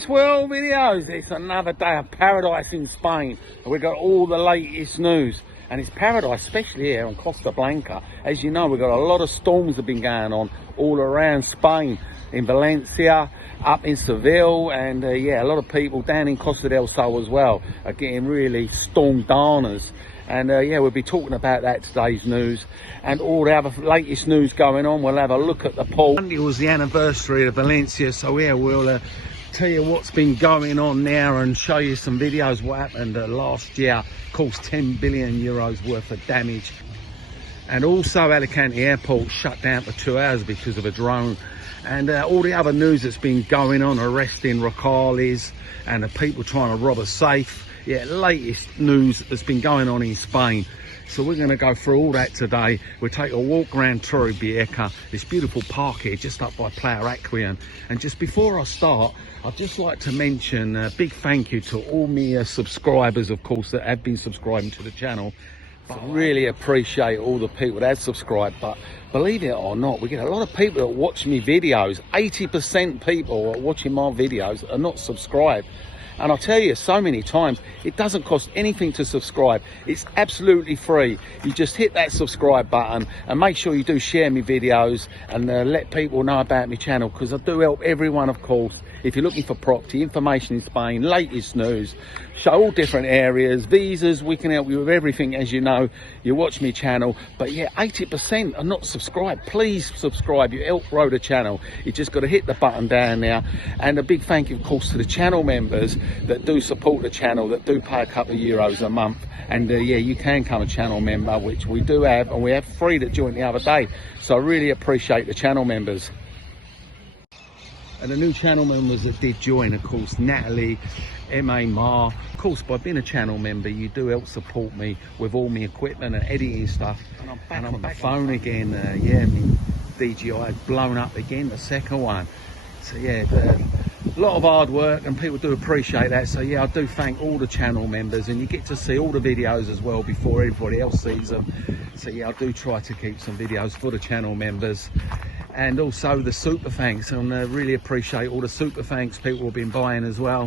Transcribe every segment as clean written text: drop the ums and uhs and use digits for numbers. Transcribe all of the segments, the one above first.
Paradise World Videos. It's another day of paradise in Spain. We've got all the latest news. And it's paradise, especially here on Costa Blanca. As you know, we've got a lot of storms that have been going on all around Spain. In Valencia, up in Seville, and yeah, a lot of people down in Costa del Sol as well are getting really storm darners. And yeah, we'll be talking about that today's news and all the other latest news going on. We'll have a look at the poll. Sunday was the anniversary of Valencia, so yeah, we'll tell you what's been going on now and show you some videos what happened last year. Of course, 10 billion euros worth of damage. And also Alicante airport shut down for 2 hours because of a drone. And all the other news that's been going on, arresting Rocalis and the people trying to rob a safe. Yeah, latest news that's been going on in Spain. So we're going to go through all that today. We'll take a walk around Torrevieja, this beautiful park here just up by Playa Aquarium. And just before I start, I'd just like to mention a big thank you to all my subscribers, of course, that have been subscribing to the channel. I really appreciate all the people that have subscribed, but believe it or not, we get a lot of people that watch me videos. 80% people that are watching my videos are not subscribed. And I'll tell you so many times, it doesn't cost anything to subscribe. It's absolutely free. You just hit that subscribe button and make sure you do share my videos and let people know about my channel, because I do help everyone, of course. If you're looking for property, information in Spain, latest news, show all different areas, visas, we can help you with everything. As you know, you watch my channel. But yeah, 80% are not subscribed. Please subscribe, you help grow the channel. You just got to hit the button down there. And a big thank you, of course, to the channel members that do support the channel, that do pay a couple of euros a month. And yeah, you can become a channel member, which we do have, and we have free that joined the other day. So I really appreciate the channel members. And the new channel members that did join, of course, Natalie, M.A. Ma. Of course, by being a channel member, you do help support me with all my equipment and editing stuff. And I'm on the phone again. Yeah, my DJI blown up again, the second one. So yeah, a lot of hard work, and people do appreciate that. So yeah, I do thank all the channel members, and you get to see all the videos as well before everybody else sees them. So yeah, I do try to keep some videos for the channel members. And also the super thanks, and I really appreciate all the super thanks people have been buying as well.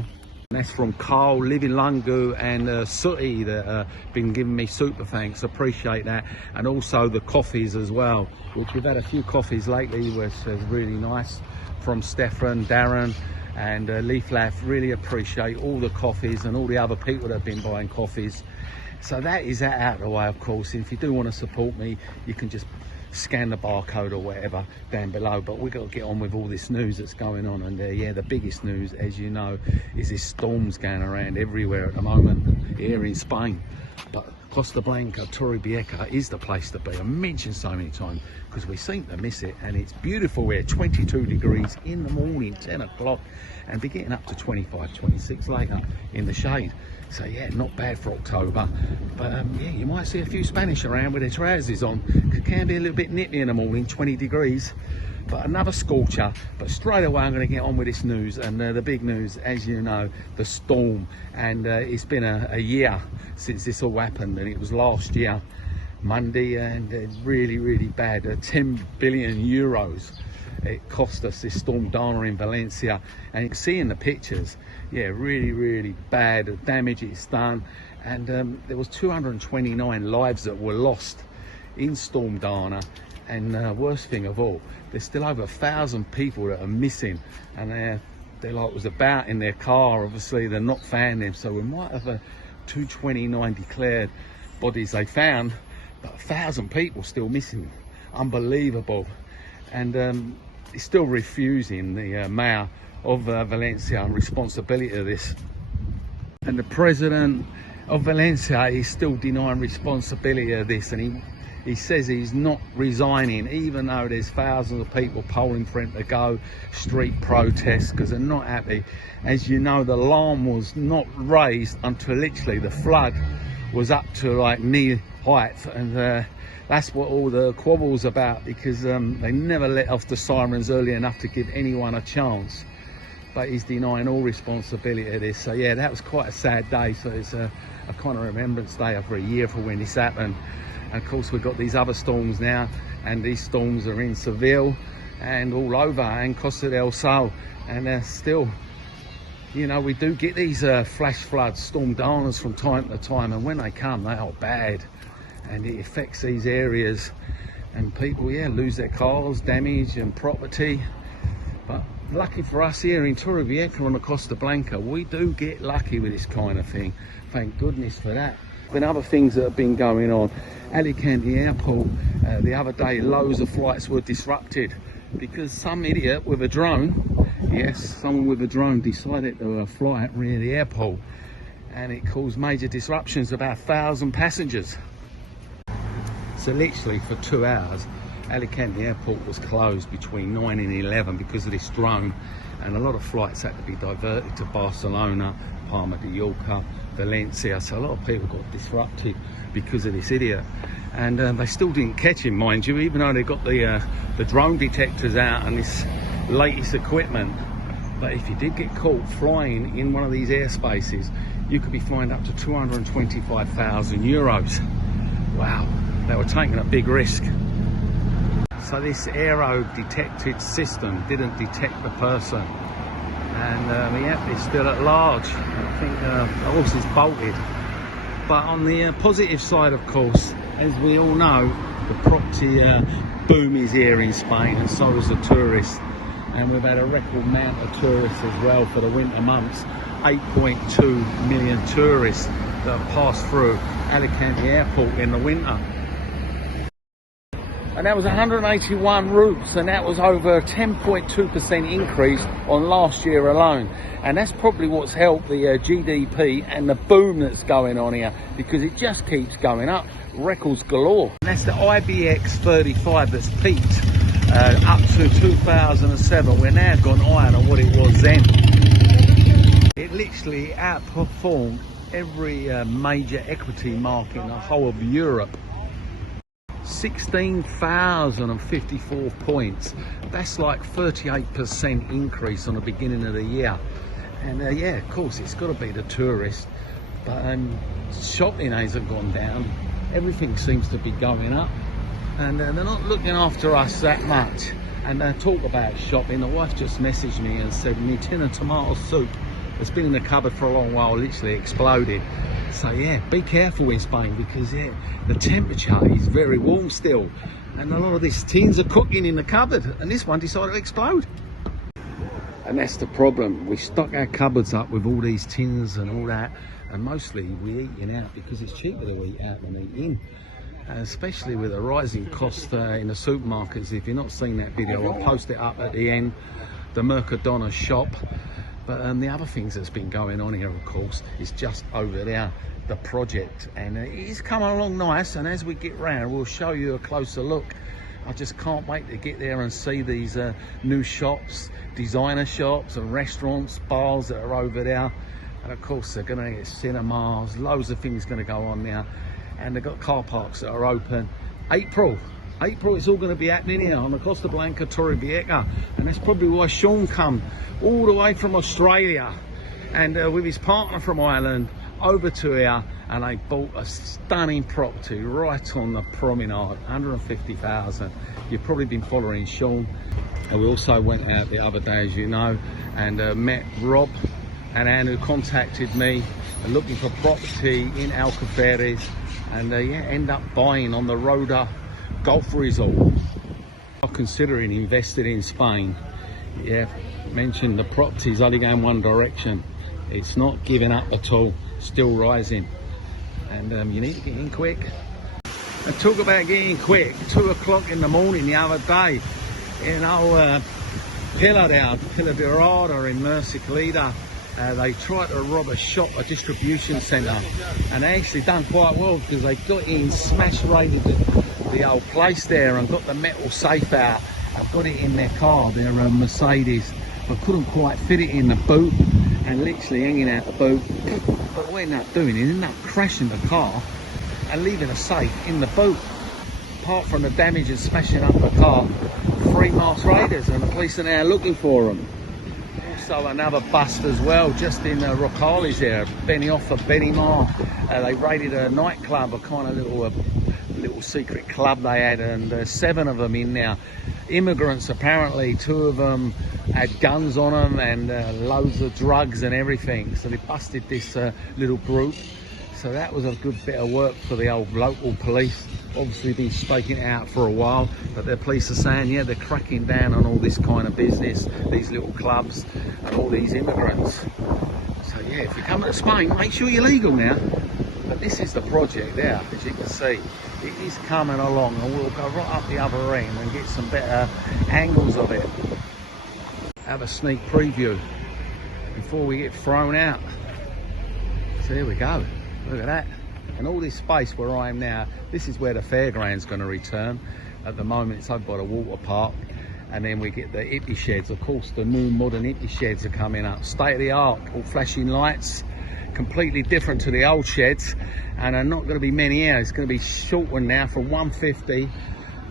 And that's from Carl, Living Lungu, and Sooty that have been giving me super thanks. Appreciate that. And also the coffees as well, which we've had a few coffees lately, which is really nice, from Stefan, Darren, and Leaf Laugh. Really appreciate all the coffees and all the other people that have been buying coffees. So that is that out of the way, of course. And if you do want to support me, you can just scan the barcode or whatever down below. But we've got to get on with all this news that's going on. And yeah, the biggest news, as you know, is this storms going around everywhere at the moment here in Spain. But Costa Blanca, Torrevieja is the place to be. I mentioned so many times because we seem to miss it, and it's beautiful here. 22 degrees in the morning, 10 o'clock, and be getting up to 25, 26 later in the shade. So yeah, not bad for October. But yeah, you might see a few Spanish around with their trousers on. It can be a little bit nippy in the morning, 20 degrees. But another scorcher. But straight away I'm going to get on with this news, and the big news, as you know, the storm. And it's been a year since this all happened, and it was last year Monday, and really bad. 10 billion euros it cost us, this storm Dana in Valencia. And you can see in the pictures, yeah, really bad damage it's done. And there was 229 lives that were lost in Storm Dana. And worst thing of all, there's still over 1,000 people that are missing, and they're like was about in their car. Obviously they're not found them, so we might have 229 declared bodies they found, but 1,000 people still missing. Unbelievable. And it's still refusing, the mayor of Valencia, responsibility of this. And the president of Valencia is still denying responsibility of this, and he says he's not resigning, even though there's thousands of people polling for him to go, street protests, because they're not happy. As you know, the alarm was not raised until literally the flood was up to like knee height, and that's what all the quabbles about, because they never let off the sirens early enough to give anyone a chance. But he's denying all responsibility of this. So yeah, that was quite a sad day. So it's a kind of remembrance day over a year for when this happened. And of course we've got these other storms now, and these storms are in Seville and all over, and Costa del Sol, and still you know, we do get these flash floods, storm donors from time to time, and when they come, they are bad, and it affects these areas, and people, yeah, lose their cars, damage and property. But lucky for us here in Torrevieja on the Costa Blanca, we do get lucky with this kind of thing. Thank goodness for that. Been other things that have been going on. Alicante airport, the other day, loads of flights were disrupted because some idiot with a drone, yes, someone with a drone decided to fly near the airport, and it caused major disruptions, about 1,000 passengers. So literally for 2 hours, Alicante airport was closed between 9 and 11 because of this drone, and a lot of flights had to be diverted to Barcelona, Palma de Mallorca, Valencia. So a lot of people got disrupted because of this idiot, and they still didn't catch him, mind you, even though they got the drone detectors out and this latest equipment. But if you did get caught flying in one of these airspaces, you could be fined up to 225,000 euros. Wow, they were taking a big risk. So this aero detected system didn't detect the person, and yeah, it's still at large. I think the horse is bolted. But on the positive side, of course, as we all know, the property boom is here in Spain, and so is the tourists. And we've had a record amount of tourists as well for the winter months. 8.2 million tourists that have passed through Alicante airport in the winter. And that was 181 routes, and that was over a 10.2% increase on last year alone. And that's probably what's helped the GDP and the boom that's going on here, because it just keeps going up. Records galore. And that's the IBX 35 that's peaked up to 2007. We're now gone higher than what it was then. It literally outperformed every major equity market in the whole of Europe. 16,054 points. That's like 38% increase on the beginning of the year. And yeah, of course, it's got to be the tourists. But shopping hasn't gone down. Everything seems to be going up. And they're not looking after us that much. And talk about shopping, the wife just messaged me and said, my tin of tomato soup that's been in the cupboard for a long while literally exploded. So yeah, be careful in Spain, because yeah, the temperature is very warm still, and a lot of these tins are cooking in the cupboard, and this one decided to explode. And that's the problem. We stock our cupboards up with all these tins and all that, and mostly we eating out because it's cheaper to eat out than eat in. Especially with the rising cost in the supermarkets. If you've not seen that video, I'll post it up at the end, the Mercadona shop. But the other things that's been going on here, of course, is just over there, the project, and it's coming along nice, and as we get round we'll show you a closer look. I just can't wait to get there and see these new shops, designer shops and restaurants, bars that are over there, and of course they're going to get cinemas, loads of things going to go on now, and they've got car parks that are open. April it's all going to be happening here on the Costa Blanca, Torrevieja, and that's probably why Sean come all the way from Australia and with his partner from Ireland over to here, and they bought a stunning property right on the promenade, 150,000. You've probably been following Sean. And we also went out the other day, as you know, and met Rob and Anne, who contacted me looking for property in enquiries, and yeah, end up buying on the Roda golf resort. I'm considering investing in Spain. Yeah, mentioned the property's only going one direction. It's not giving up at all, still rising, and you need to get in quick. And talk about getting quick, 2 o'clock in the morning the other day, you know, Pilar de Rada in Murcia, they tried to rob a shop, a distribution centre, and they actually done quite well, because they got in, smash raided the old place there and got the metal safe out and got it in their car, their Mercedes, but couldn't quite fit it in the boot, and literally hanging out the boot. But what ended up doing, it ended up crashing the car and leaving a safe in the boot. Apart from the damage and smashing up the car, 3 masked raiders, and the police are now looking for them. also another bust as well, just in Roccali's there, Benimor. They raided a nightclub, a kind of little secret club they had, and there's 7 of them in now. Immigrants, apparently 2 of them had guns on them and loads of drugs and everything. So they busted this little group. So that was a good bit of work for the old local police. Obviously been staking it out for a while, but the police are saying, yeah, they're cracking down on all this kind of business, these little clubs and all these immigrants. So yeah, if you come to Spain, make sure you're legal now. But this is the project there, as you can see. It is coming along, and we'll go right up the other end and get some better angles of it. Have a sneak preview before we get thrown out. So here we go. Look at that. And all this space where I am now, this is where the fairground's going to return. At the moment it's over by the water park, and then we get the hippie sheds. Of course, the new modern hippie sheds are coming up, state of the art, all flashing lights, completely different to the old sheds, and are not going to be many here. It's going to be shortened now from 150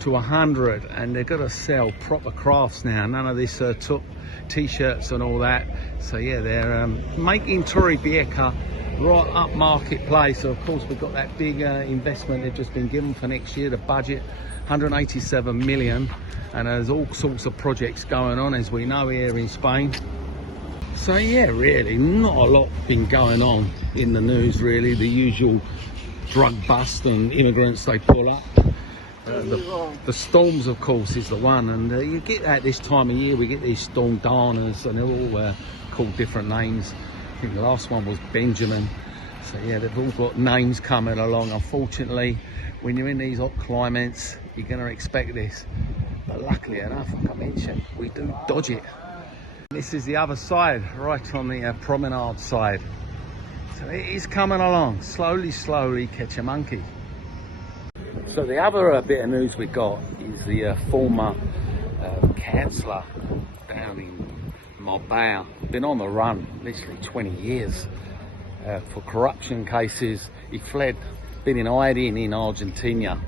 to 100, and they're going to sell proper crafts now, none of this t-shirts and all that. So yeah, they're making Torrevieja right up marketplace. So of course we've got that big investment they've just been given for next year, the budget 187 million, and there's all sorts of projects going on, as we know, here in Spain. So yeah, really not a lot been going on in the news, really. The usual drug bust and immigrants they pull up. The storms, of course, is the one, and you get that this time of year. We get these storm darners, and they're all called different names. I think the last one was Benjamin. So yeah, they've all got names coming along. Unfortunately, when you're in these hot climates, you're going to expect this. But luckily enough, like I mentioned, we do dodge it. This is the other side, right on the promenade side. So it is coming along, slowly, catch a monkey. So the other bit of news we got is the former councillor down in Marbella, been on the run literally 20 years for corruption cases. He fled, been in hiding in Argentina,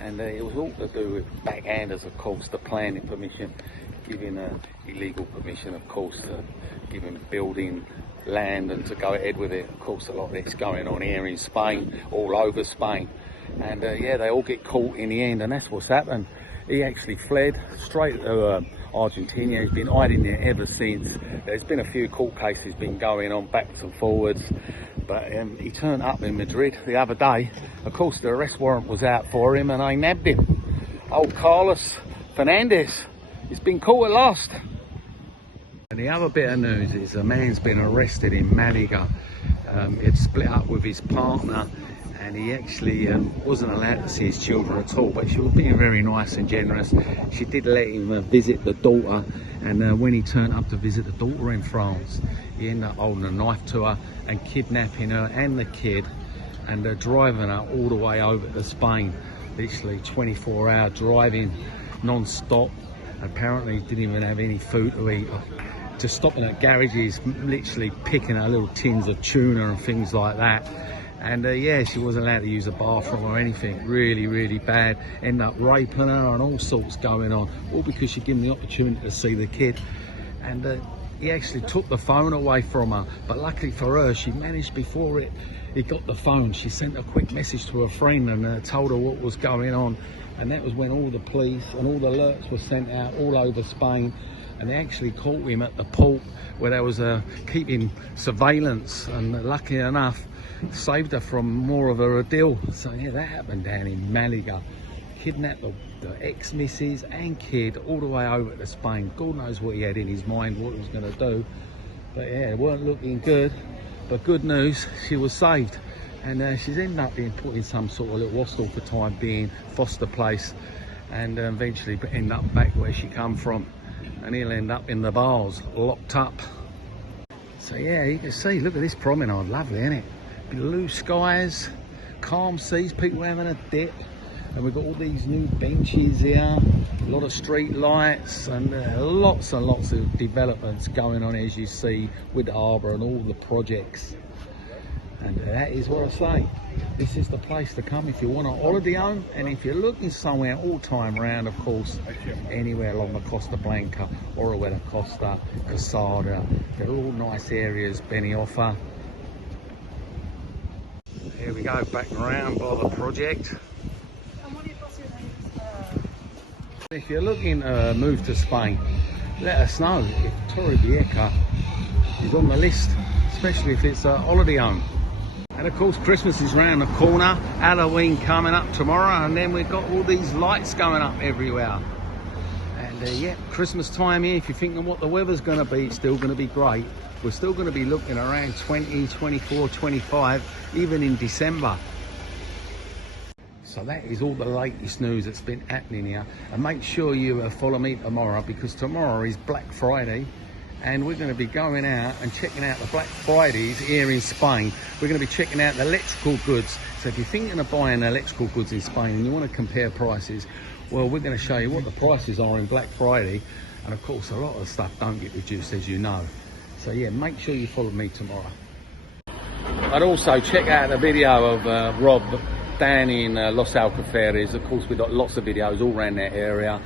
and it was all to do with backhanders, of course, the planning permission, giving illegal permission, of course, to give him building land and to go ahead with it. Of course, a lot of this going on here in Spain, all over Spain. And yeah, they all get caught in the end, and that's what's happened. He actually fled straight to Argentina. He's been hiding there ever since. There's been a few court cases been going on backwards and forwards, but he turned up in Madrid the other day. Of course, the arrest warrant was out for him, and I nabbed him. Old Carlos Fernandez, he's been caught at last. And the other bit of news is a man's been arrested in Malaga. He'd split up with his partner, and he actually wasn't allowed to see his children at all, but she was being very nice and generous. She did let him visit the daughter, and when he turned up to visit the daughter in France, he ended up holding a knife to her and kidnapping her and the kid, and driving her all the way over to Spain. Literally 24-hour driving non-stop. Apparently didn't even have any food to eat. Just stopping at garages, literally picking her little tins of tuna and things like that. And yeah, she wasn't allowed to use a bathroom or anything. Really bad. End up raping her and all sorts going on, all because she gave him the opportunity to see the kid. And he actually took the phone away from her, but luckily for her, she managed, before he got the phone, she sent a quick message to her friend and told her what was going on. And that was when all the police and all the alerts were sent out all over Spain, and they actually caught him at the port where there was keeping surveillance, and lucky enough saved her from more of a ordeal. So yeah, that happened down in Malaga. Kidnapped the ex-missus and kid all the way over to Spain. God knows what he had in his mind, what he was going to do. But yeah, it weren't looking good. But good news, she was saved. And she's ended up being put in some sort of little hostel for time being, foster place, and eventually end up back where she come from. And he'll end up in the bars, locked up. So yeah, you can see, look at this promenade, lovely, isn't it? Blue skies, calm seas, people having a dip, and we've got all these new benches here, a lot of street lights, and lots and lots of developments going on, as you see, with the harbour and all the projects. And that is what I say. This is the place to come if you want a holiday home, and if you're looking somewhere all time round, of course, anywhere along the Costa Blanca, Torrevieja, Costa, Costa, they're all nice areas, Benioff. Here we go, back around by the project. If you're looking to move to Spain, let us know if Torrevieja is on the list, especially if it's a holiday home. And of course, Christmas is round the corner, Halloween coming up tomorrow, and then we've got all these lights going up everywhere. And yeah, Christmas time here, if you're thinking what the weather's going to be, it's still going to be great. We're still going to be looking around 20, 24, 25, even in December. So that is all the latest news that's been happening here. And make sure you follow me tomorrow, because tomorrow is Black Friday. And we're going to be going out and checking out the Black Fridays here in Spain. We're going to be checking out the electrical goods. So if you're thinking of buying electrical goods in Spain and you want to compare prices, well, we're going to show you what the prices are in Black Friday. And of course, a lot of the stuff don't get reduced, as you know. So yeah, make sure you follow me tomorrow. I'd also check out the video of Rob down in Los Alcaferes. Of course, we've got lots of videos all around that area.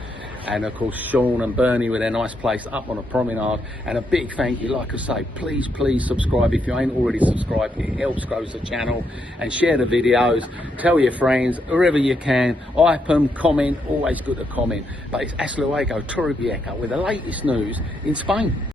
And of course, Sean and Bernie with their nice place up on a promenade. And a big thank you, like I say, please subscribe if you ain't already subscribed. It helps grow the channel. And share the videos, tell your friends, wherever you can. Hype them, comment, always good to comment. But it's Hasta luego, Torrevieja, with the latest news in Spain.